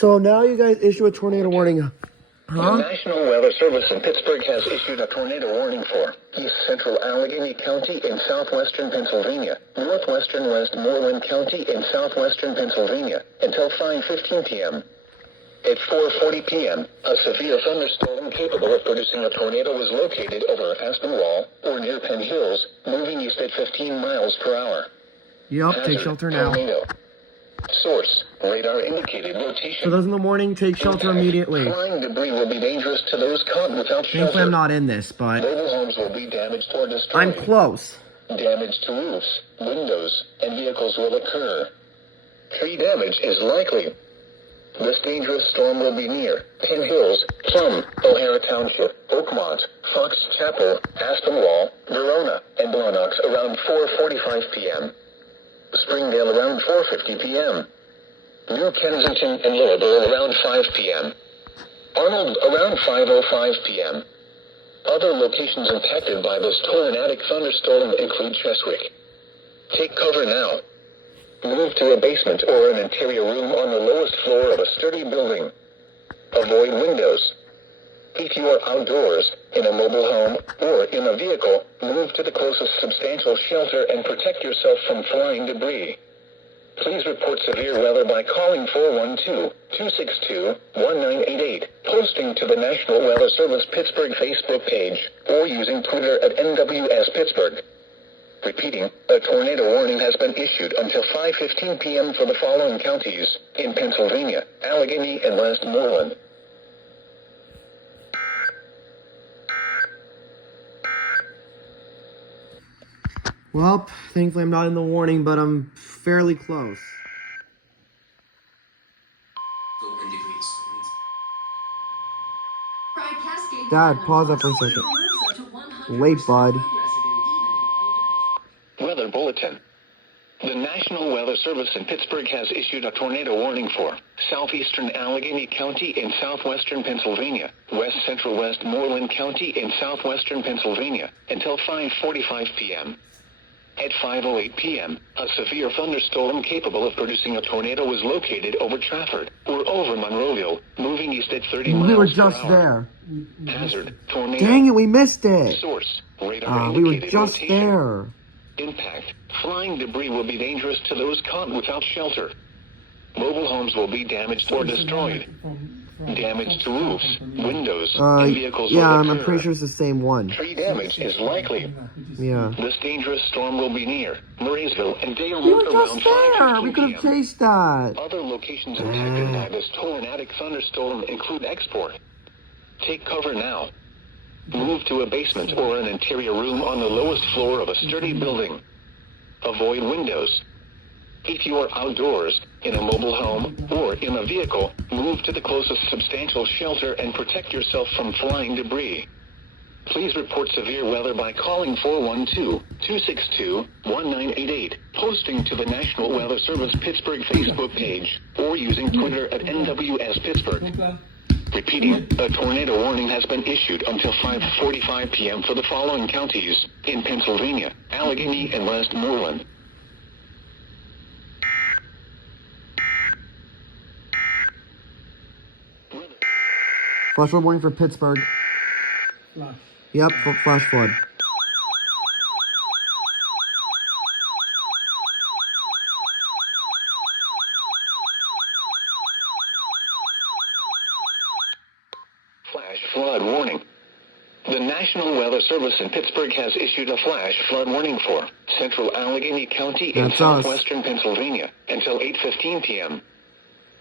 So now you guys issue a tornado warning. The National Weather Service in Pittsburgh has issued a tornado warning for East Central Allegheny County in southwestern Pennsylvania, northwestern Westmoreland County in southwestern Pennsylvania, until 5:15 p.m. At 4:40 p.m., a severe thunderstorm capable of producing a tornado was located over Aspen Wall or near Penn Hills, moving east at 15 miles per hour. Yep, take shelter now. Tornado. Source, radar indicated location. For those in the morning, take shelter immediately. Flying debris will be dangerous to those caught without shelter. Thankfully, I'm not in this, but Mobile homes will be damaged or destroyed. I'm close. Damage to roofs, windows, and vehicles will occur. Tree damage is likely. This dangerous storm will be near Penn Hills, Plum, O'Hara Township, Oakmont, Fox Chapel, Aspen Wall, Verona, and Blonox around 4:45 p.m. Springdale around 4:50 p.m. New Kensington and Lowellville around 5 p.m. Arnold around 5:05 p.m. Other locations impacted by this tornadic thunderstorm include Cheswick. Take cover now. Move to a basement or an interior room on the lowest floor of a sturdy building. Avoid windows. If you are outdoors, in a mobile home, or in a vehicle, move to the closest substantial shelter and protect yourself from flying debris. Please report severe weather by calling 412-262-1988, posting to the National Weather Service Pittsburgh Facebook page, or using Twitter at NWS Pittsburgh. Repeating, a tornado warning has been issued until 5:15 p.m. for the following counties in Pennsylvania, Allegheny, and Westmoreland. Well, thankfully I'm not in the warning, but I'm fairly close. Dad, pause that for a second. Wait, bud. Weather Bulletin. The National Weather Service in Pittsburgh has issued a tornado warning for southeastern Allegheny County in southwestern Pennsylvania, west central Westmoreland County in southwestern Pennsylvania, until 5:45 p.m. At 5:08 p.m., a severe thunderstorm capable of producing a tornado was located over Trafford or over Monroeville, moving east at 30 miles per hour. We were just there. Hazard, tornado. Dang it, we missed it. Source, radar We were indicated just location. there. Impact, flying debris will be dangerous to those caught without shelter. Mobile homes will be damaged or destroyed. Damage to roofs, windows, and vehicles will occur. I'm pretty sure it's the same one. Tree damage is likely. Yeah. This dangerous storm will be near Murraysville and Dale We were around just there. 5:15 We could have p.m. chased that. Other locations impacted by this tornadic thunderstorm include Export. Take cover now. Move to a basement or an interior room on the lowest floor of a sturdy building. Avoid windows. If you are outdoors, in a mobile home, or in a vehicle, move to the closest substantial shelter and protect yourself from flying debris. Please report severe weather by calling 412-262-1988, posting to the National Weather Service Pittsburgh Facebook page, or using Twitter at NWS Pittsburgh. Repeating, a tornado warning has been issued until 5:45 p.m. for the following counties in Pennsylvania, Allegheny, and Westmoreland. Flash flood warning for Pittsburgh. Flash. Yep, flash flood. Flash flood warning. The National Weather Service in Pittsburgh has issued a flash flood warning for central Allegheny County in southwestern Pennsylvania until 8:15 p.m.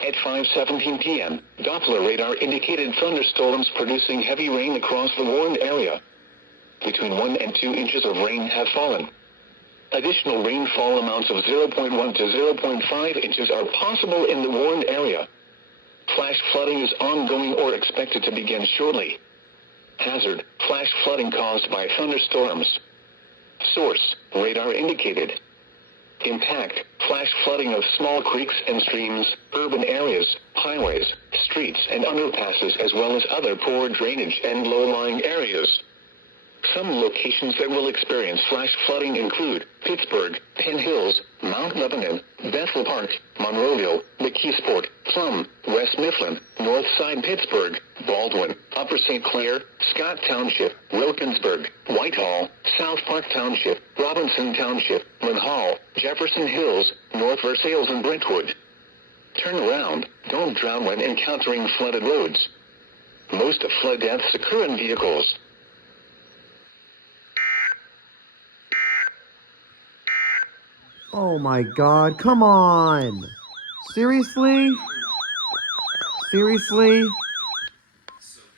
At 5:17 p.m., Doppler radar indicated thunderstorms producing heavy rain across the warned area. Between 1 and 2 inches of rain have fallen. Additional rainfall amounts of 0.1 to 0.5 inches are possible in the warned area. Flash flooding is ongoing or expected to begin shortly. Hazard, flash flooding caused by thunderstorms. Source, radar indicated. Impact, flash flooding of small creeks and streams, urban areas, highways, streets and underpasses as well as other poor drainage and low-lying areas. Some locations that will experience flash flooding include Pittsburgh, Penn Hills, Mount Lebanon, Bethel Park, Monroeville, McKeesport, Plum, West Michigan. Mifflin, North Side Pittsburgh, Baldwin, Upper St. Clair, Scott Township, Wilkinsburg, Whitehall, South Park Township, Robinson Township, Lynn Hall, Jefferson Hills, North Versailles, and Brentwood. Turn around. Don't drown when encountering flooded roads. Most of flood deaths occur in vehicles. Oh my God, come on. Seriously? Seriously?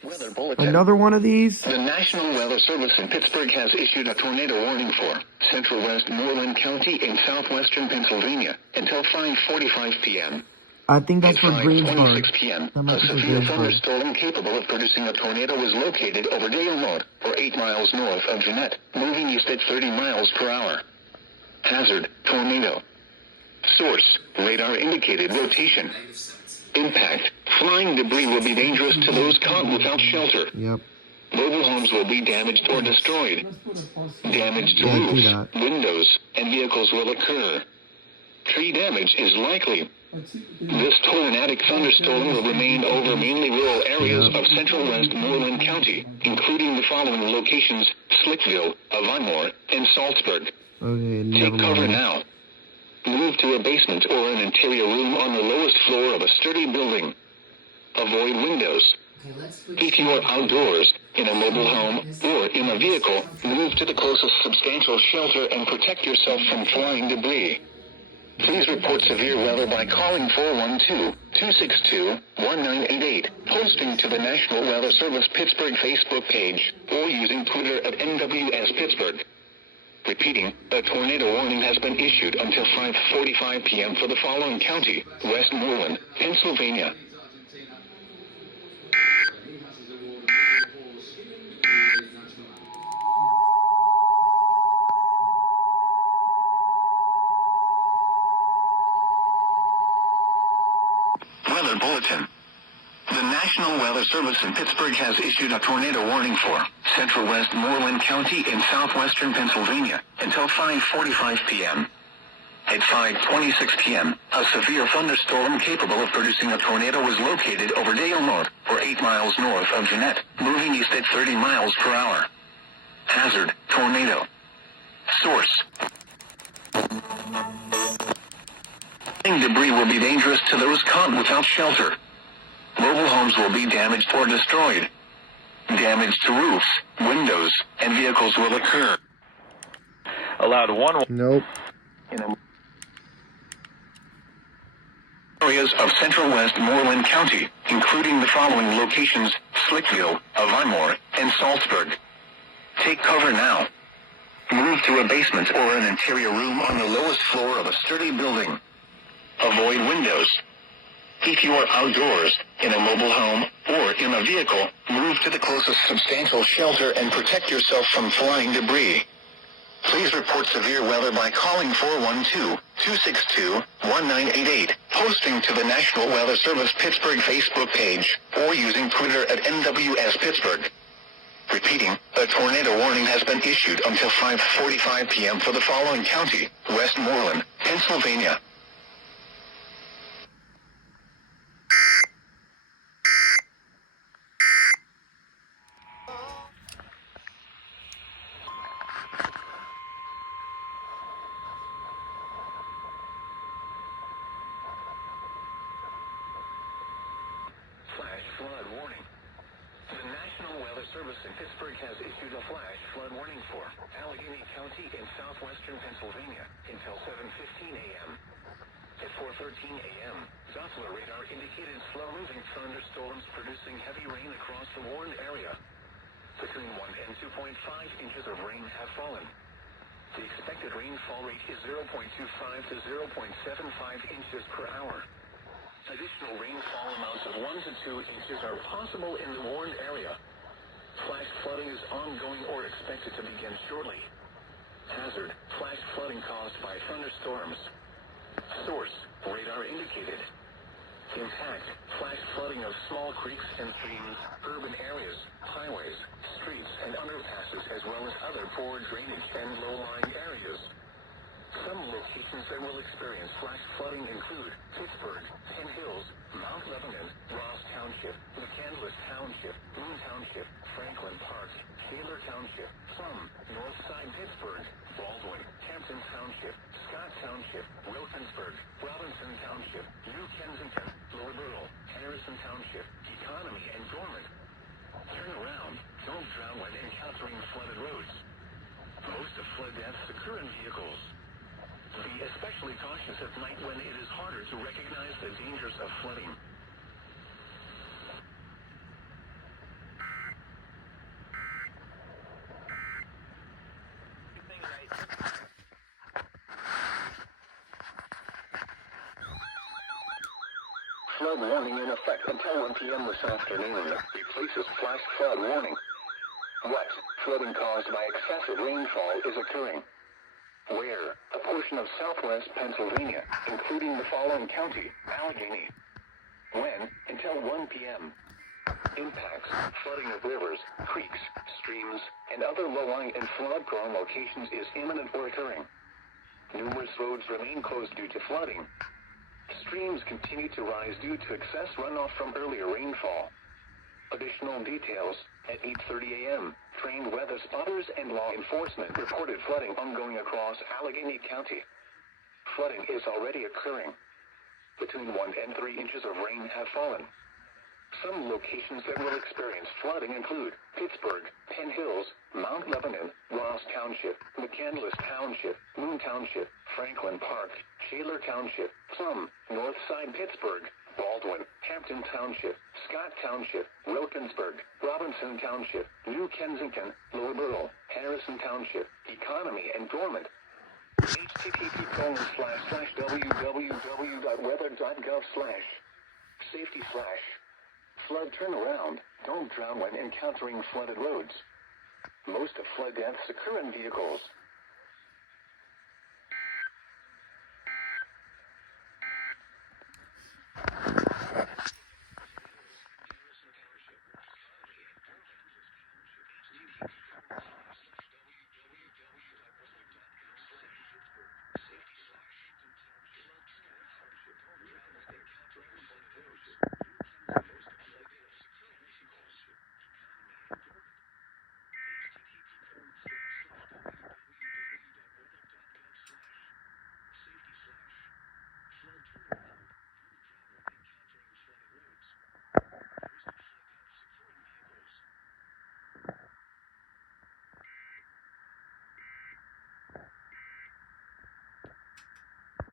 Weather bulletin. Another one of these? The National Weather Service in Pittsburgh has issued a tornado warning for central Westmoreland County in southwestern Pennsylvania until 5:45 p.m. I think that's At for 5:26 Greensburg. p.m., That might a be for severe Greensburg. thunderstorm capable of producing a tornado was located over Dale Road, or 8 miles north of Jeanette, moving east at 30 miles per hour. Hazard, tornado. Source, radar indicated rotation. Impact, flying debris will be dangerous to those caught without shelter. Yep. Mobile homes will be damaged or destroyed. Damage to roofs, windows, and vehicles will occur. Tree damage is likely. This tornadic thunderstorm will remain over mainly rural areas of central Westmoreland County, including the following locations: Slickville, Avonmore, and Salzburg. Okay, Take never cover mind. now. Move to a basement or an interior room on the lowest floor of a sturdy building. Avoid windows. If you are outdoors, in a mobile home, or in a vehicle, move to the closest substantial shelter and protect yourself from flying debris. Please report severe weather by calling 412-262-1988, posting to the National Weather Service Pittsburgh Facebook page, or using Twitter at NWS Pittsburgh. Repeating, a tornado warning has been issued until 5:45 p.m. for the following county: Westmoreland, Pennsylvania. Weather Bulletin. The National Weather Service in Pittsburgh has issued a tornado warning for central Westmoreland County in southwestern Pennsylvania until 5:45 p.m. At 5:26 p.m., a severe thunderstorm capable of producing a tornado was located over Dale Road, or 8 miles north of Jeanette, moving east at 30 miles per hour. Hazard, tornado. Source. Debris will be dangerous to those caught without shelter. Mobile homes will be damaged or destroyed. Damage to roofs, windows, and vehicles will occur. Allowed one Nope. in areas of central Westmoreland County, including the following locations: Slickville, Avonmore, and Salzburg. Take cover now. Move to a basement or an interior room on the lowest floor of a sturdy building. Avoid windows. If you are outdoors, in a mobile home, or in a vehicle, move to the closest substantial shelter and protect yourself from flying debris. Please report severe weather by calling 412-262-1988, posting to the National Weather Service Pittsburgh Facebook page, or using Twitter at NWS Pittsburgh. Repeating, a tornado warning has been issued until 5:45 p.m. for the following county: Westmoreland, Pennsylvania. Flash flood warning. The National Weather Service in Pittsburgh has issued a flash flood warning for Allegheny County in southwestern Pennsylvania until 7:15 a.m. At 4:13 a.m., Doppler radar indicated slow-moving thunderstorms producing heavy rain across the warned area. Between 1 and 2.5 inches of rain have fallen. The expected rainfall rate is 0.25 to 0.75 inches per hour. Additional rainfall amounts of 1 to 2 inches are possible in the warned area. Flash flooding is ongoing or expected to begin shortly. Hazard, flash flooding caused by thunderstorms. Source, radar indicated. Impact, flash flooding of small creeks and streams, urban areas, highways, streets, and underpasses, as well as other poor drainage and low-lying areas. Some locations that will experience flash flooding include Pittsburgh, Penn Hills, Mount Lebanon, Township, McCandless Township, Moon Township, Franklin Park, Taylor Township, Plum, Northside Pittsburgh, Baldwin, Hampton Township, Scott Township, Wilkinsburg, Robinson Township, New Kensington, Lower Borough, Harrison Township, Economy and Dormant. Turn around, don't drown when encountering flooded roads. Most of flood deaths occur in vehicles. Be especially cautious at night when it is harder to recognize the dangers of flooding. Flood warning in effect until 1 p.m. this afternoon replaces flash flood warning. Wet flooding caused by excessive rainfall is occurring. Where a portion of southwest Pennsylvania, including the following county, Allegheny. When until 1 p.m. Impacts, flooding of rivers, creeks, streams, and other low-lying and flood-prone locations is imminent or occurring. Numerous roads remain closed due to flooding. Streams continue to rise due to excess runoff from earlier rainfall. Additional details, at 8:30 a.m., trained weather spotters and law enforcement reported flooding ongoing across Allegheny County. Flooding is already occurring. Between 1 and 3 inches of rain have fallen. Some locations that will experience flooding include Pittsburgh, Penn Hills, Mount Lebanon, Ross Township, McCandless Township, Moon Township, Franklin Park, Taylor Township, Plum, Northside Pittsburgh, Baldwin, Hampton Township, Scott Township, Wilkinsburg, Robinson Township, New Kensington, Lower Borough, Harrison Township, Economy and Dormant. http://www.weather.gov/safety/ Flood turnaround, don't drown when encountering flooded roads. Most of flood deaths occur in vehicles.